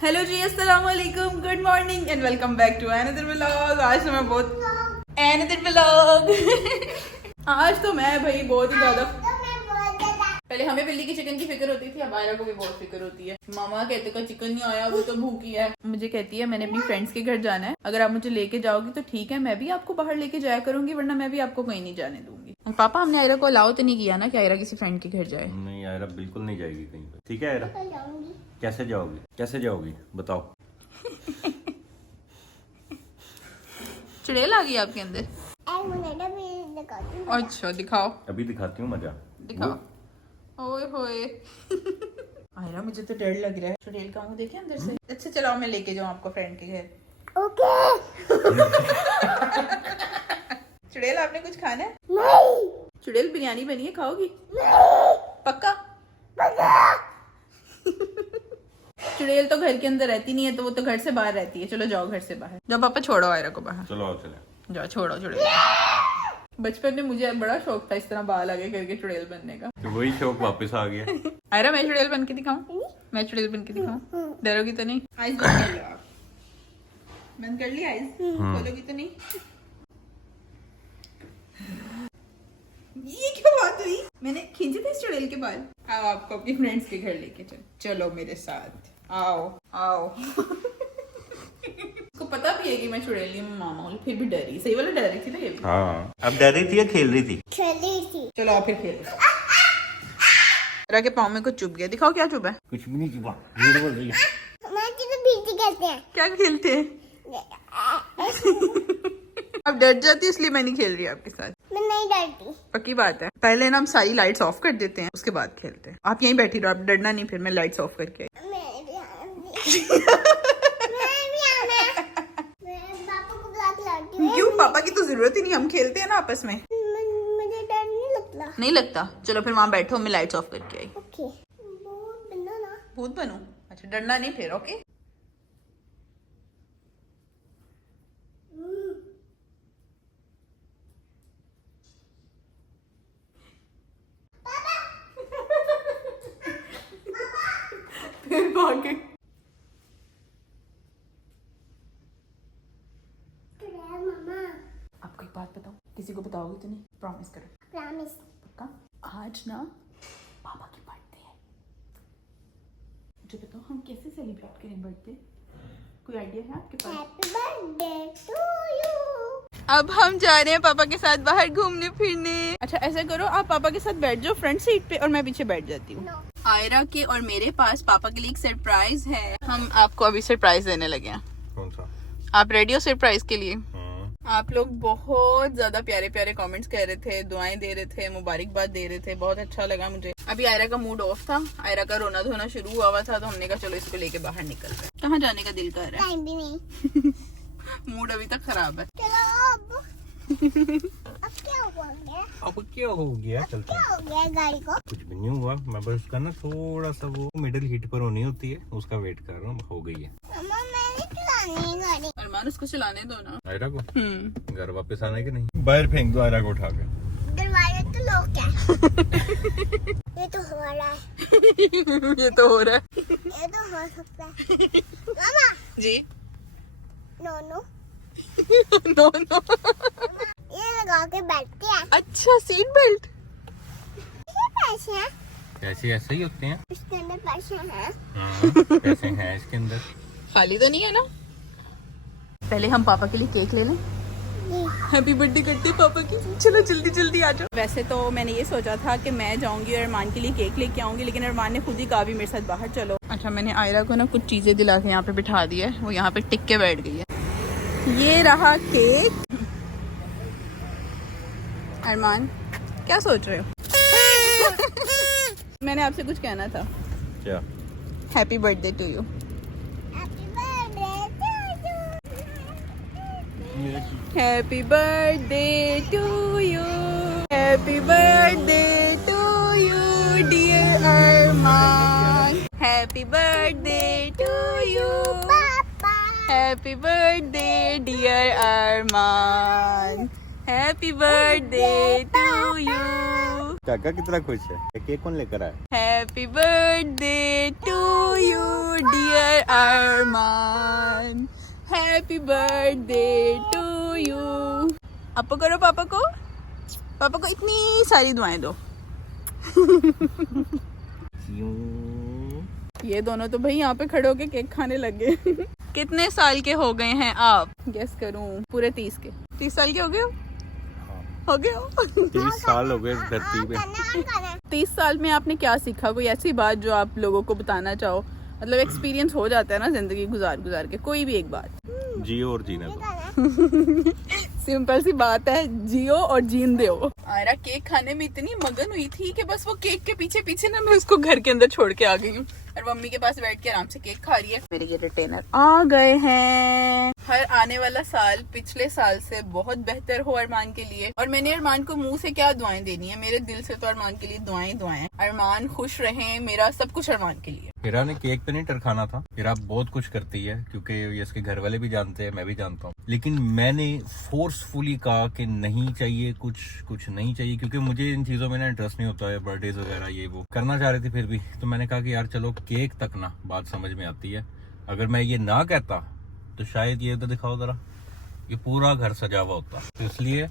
Hello ji, अस्सलाम वालेकुम, good morning and welcome back to another vlog. आज तो मैं बहुत अनदर व्लॉग आज तो मैं भाई बहुत ही ज्यादा पहले हमें बिल्ली की चिकन की फिक्र होती थी, अब आयरा को भी बहुत फिक्र होती है। मामा कहते का चिकन नहीं आया, वो तो भूखी है। मुझे कहती है मैंने अपनी फ्रेंड्स के घर जाना है, अगर आप मुझे लेके जाओगी तो ठीक है, मैं भी आपको बाहर लेके जाया करूंगी, वरना मैं भी आपको कहीं नहीं जाने दूंगी। पापा हमने आयरा को अलाउ तो नहीं किया ना कि आयरा किसी फ्रेंड के घर जाए? नहीं, आयरा बिल्कुल नहीं जाएगी कहीं पे। ठीक है आयरा? कैसे जाओगी? कैसे जाओगी बताओ। चुड़ैल आ गई आपके अंदर? अच्छा दिखाओ। अभी दिखाती हूँ मजा। दिखाओ। ओए होए आयरा मुझे तो डर लग रहा है, चुड़ैल का मुंह देखे अंदर से। अच्छा चलो मैं लेके जाऊँ आपको फ्रेंड के घर। ओके। चुड़ैल आपने कुछ खाना है? नहीं। चुड़ैल बिरयानी बनी है, खाओगी? नहीं। पक्का? चुड़ैल तो घर के अंदर रहती नहीं है, तो वो तो घर से बाहर रहती है। चलो जाओ घर से बाहर जाओ, पापा छोड़ो आयरा को बाहर। चलो आओ चले। जाओ छोड़ो चुड़ैल। बचपन में मुझे बड़ा शौक था इस तरह बाल आगे करके चुड़ैल बनने का। तो वही शौक वापस आ गया। आयरा मैं चुड़ैल बन के दिखाऊं? मैं चुड़ैल बन के दिखाऊं? डरोगी तो नहीं? आइज बंद कर लो आप। बंद कर ली आइज? खोलोगी तो नहीं? ये क्या बात हुई? मैंने खींचे थे इस चुड़ैल के बाल। आओ आपको अपनी फ्रेंड्स के घर लेके चलो मेरे साथ। आओ आओ। उसको पता भी है कि मैं चुड़ैल नहीं हूँ मामा, फिर भी डरी। सही वाला डर रही थी ना ये भी। हाँ, अब डर रही थी या खेल रही थी? चली थी। चलो आप फिर खेलो। के पाँव में कुछ चुभ गया, दिखाओ क्या चुभा है। कुछ भी नहीं चुपा, झूठ बोल रही है। मैं तो बीच कहते हैं। क्या खेलते हैं? अब डर जाती है इसलिए मैं नहीं खेल रही आपके साथ। मैं नहीं डरती। पक्की बात है। पहले ना हम सारी लाइट्स ऑफ कर देते हैं, उसके बाद खेलते हैं। आप यहीं बैठी रहो, आप डरना नहीं, फिर मैं लाइट्स ऑफ करके आई। मैं भी आऊंगी। मैं भी आना। मैं पापा को बुला के लाती हूँ। क्यों? पापा की तो जरूरत ही नहीं, हम खेलते हैं ना आपस में। मुझे डर नहीं लगता। नहीं लगता? चलो फिर वहाँ बैठो, मैं लाइट्स ऑफ करके आई। ओके। बहुत बनना ना। भूत बनूं? अच्छा डरना नहीं फिर। ओके फिर भागे। मामा। आपको एक बात बताऊं, किसी को बताओगी तो नहीं? प्रॉमिस करो। प्रॉमिस। पक्का? आज ना पापा की बर्थडे है, मुझे बताओ हम कैसे सेलिब्रेट करें बर्थडे? कोई आइडिया है आपके पास? Happy birthday to you. अब हम जा रहे हैं पापा के साथ बाहर घूमने फिरने। अच्छा ऐसा करो, आप पापा के साथ बैठ जाओ फ्रंट सीट पे और मैं पीछे बैठ जाती हूँ। आयरा के और मेरे पास पापा के लिए एक सरप्राइज है। हम आपको अभी सरप्राइज देने लगे हैं। कौन सा? आप रेडी हो सरप्राइज के लिए? आप लोग बहुत ज्यादा प्यारे प्यारे कमेंट्स कह रहे थे, दुआएं दे रहे थे, मुबारकबाद दे रहे थे, बहुत अच्छा लगा मुझे। अभी आयरा का मूड ऑफ था, आयरा का रोना धोना शुरू हुआ था, तो हमने कहा चलो इसको लेके बाहर निकल रहे हैं। कहाँ जाने का दिल कर रहा है? टाइम भी नहीं। मूड अभी तक खराब है। चलो अब। अब क्या हुआ गया? अब क्या हो गया? चलते क्या हो गया गाड़ी को? कुछ भी नहीं हुआ, मैं बस उसका ना थोड़ा सा वो मिडिल हीट पर होनी होती है, उसका वेट कर रहा हूँ, हो गई है। मम्मा मैंने चलानी है गाड़ी। अरमान उसको चलाने दो ना। आयरा को घर वापस आना है कि नहीं? बाहर फेंक दो आयरा को उठा के। दरवाजे तो लोग क्या? ये तो हो रहा है। ये तो हो रहा है। ये तो हो सकता है। मामा। जी। No no. No no. ये लगा के बैठते हैं। अच्छा सीट बेल्ट। ये पैसे हैं? ऐसे ऐसे ही होते हैं। इसके अंदर पैसे हैं। पैसे हैं इसके अंदर। खाली तो नहीं है ना? पहले हम पापा के लिए केक ले लें। हैप्पी बर्थडे करते हैं पापा की। चलो जल्दी जल्दी आ जाओ। वैसे तो मैंने ये सोचा था कि मैं जाऊंगी और अरमान के लिए केक लेके आऊंगी, लेकिन अरमान ने खुद ही कहा भी मेरे साथ बाहर चलो। अच्छा मैंने आयरा को ना कुछ चीजें दिला के यहाँ पे बिठा दी है, वो यहाँ पे टिक के बैठ गई है। ये रहा केक। अरमान क्या सोच रहे हो? मैंने आपसे कुछ कहना था। क्या? Happy birthday to you. Happy birthday to you. Happy birthday to you. Happy birthday to you dear Arman. Happy birthday to you. पापा। Happy birthday dear Arman. Happy birthday to you. काका कितना खुश है। केक कौन लेकर आया? Happy birthday to you dear Arman, happy birthday to you. आपको करो पापा को इतनी सारी दुआएं दो। ये दोनों तो भाई यहाँ पे खड़े होके केक खाने लग गए। कितने साल के हो गए हैं आप? गेस करूं, पूरे 30 के। 30 साल के हो गए हो गए हो 30 साल हो गए इस धरती पे। 30 साल में आपने क्या सीखा? कोई ऐसी बात जो आप लोगों को बताना चाहो? मतलब एक्सपीरियंस हो जाता है ना जिंदगी गुजार के, कोई भी एक बात। जियो और जीने दो। सिंपल सी बात है, जियो और जीन दो। आयरा केक खाने में इतनी मगन हुई थी कि बस वो केक के पीछे पीछे ना मैं उसको घर के अंदर छोड़ के आ गई हूँ और मम्मी के पास बैठ के आराम से केक खा रही है। मेरे ये रिटेनर आ गए हैं। हर आने वाला साल पिछले साल से बहुत बेहतर हो अरमान के लिए, और मैंने अरमान को मुंह से क्या दुआएं देनी है, मेरे दिल से तो अरमान के लिए दुआएं। अरमान खुश रहे, मेरा सब कुछ अरमान के लिए। हिरा ने केक पे नहीं टरखाना था। हिरा बहुत कुछ करती है क्योंकि ये इसके घर वाले भी जानते हैं, मैं भी जानता हूँ, लेकिन मैंने फोर्सफुली कहा कि नहीं चाहिए, कुछ नहीं चाहिए, क्योंकि मुझे इन चीजों में ना इंटरेस्ट नहीं होता है, बर्थडे वगैरह ये वो करना चाह रहे थे फिर भी। तो मैंने कहा कि यार चलो केक तक ना बात समझ में आती है। अगर मैं ये ना कहता तो शायद ये तो दिखाओ जरा, ये पूरा घर सजा हुआ होता। तो इसलिए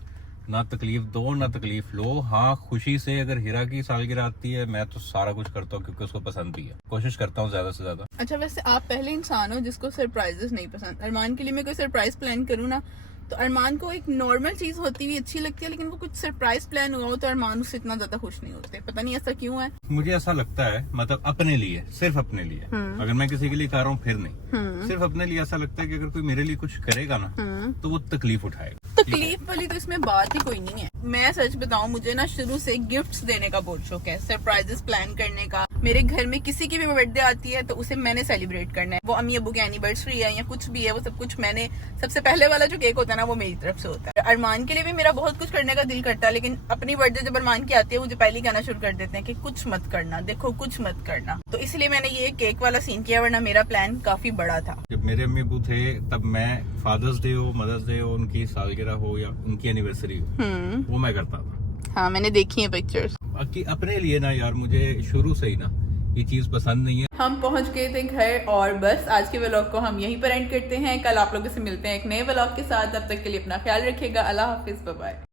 ना तकलीफ दो ना तकलीफ लो। हाँ, खुशी से अगर हिरा की सालगिरह आती है मैं तो सारा कुछ करता हूँ क्योंकि उसको पसंद भी है, कोशिश करता हूँ ज्यादा से ज्यादा। अच्छा, वैसे आप पहले इंसान हो जिसको सरप्राइजेस नहीं पसंद। अरमान के लिए मैं कोई सरप्राइज प्लान करूँ ना तो अरमान को एक नॉर्मल चीज होती हुई अच्छी लगती है, लेकिन वो कुछ सरप्राइज प्लान हुआ हो तो अरमान उससे इतना ज्यादा खुश नहीं होते। पता नहीं ऐसा क्यों है। मुझे ऐसा लगता है, मतलब अपने लिए, सिर्फ अपने लिए, अगर मैं किसी के लिए कर रहा हूँ फिर नहीं, सिर्फ अपने लिए ऐसा लगता है कि अगर कोई मेरे लिए कुछ करेगा ना तो वो तकलीफ उठाएगा। तकलीफ वाली तो इसमें बात ही कोई नहीं है। मैं सच बताऊं, मुझे ना शुरू से गिफ्ट्स देने का बहुत शौक है, सरप्राइजेस प्लान करने का। मेरे घर में किसी की भी बर्थडे आती है तो उसे मैंने सेलिब्रेट करना है। वो अम्मी अब्बू की एनिवर्सरी है या कुछ भी है, वो सब कुछ मैंने, सबसे पहले वाला जो केक होता है ना वो मेरी तरफ से होता है। अरमान के लिए भी मेरा बहुत कुछ करने का दिल करता है, लेकिन अपनी बर्थडे जब अरमान की आती है मुझे पहले ही कहना शुरू कर देते हैं कि कुछ मत करना, देखो कुछ मत करना। तो इसलिए मैंने ये केक वाला सीन किया, वरना मेरा प्लान काफी बड़ा था। जब मेरे अम्मी अब्बू थे तब मैं फादर्स डे हो, मदर्स डे हो, उनकी सालगिरह हो या उनकी एनिवर्सरी हो, वो मैं करता था। हाँ, मैंने देखी है पिक्चर्स। बाकी अपने लिए ना यार, मुझे शुरू से ही ना ये चीज पसंद नहीं है। हम पहुंच गए थे घर और बस आज के व्लॉग को हम यहीं पर एंड करते हैं। कल आप लोगों से मिलते हैं एक नए व्लॉग के साथ। तब तक के लिए अपना ख्याल रखिएगा। अल्लाह हाफिज, बाय बाय।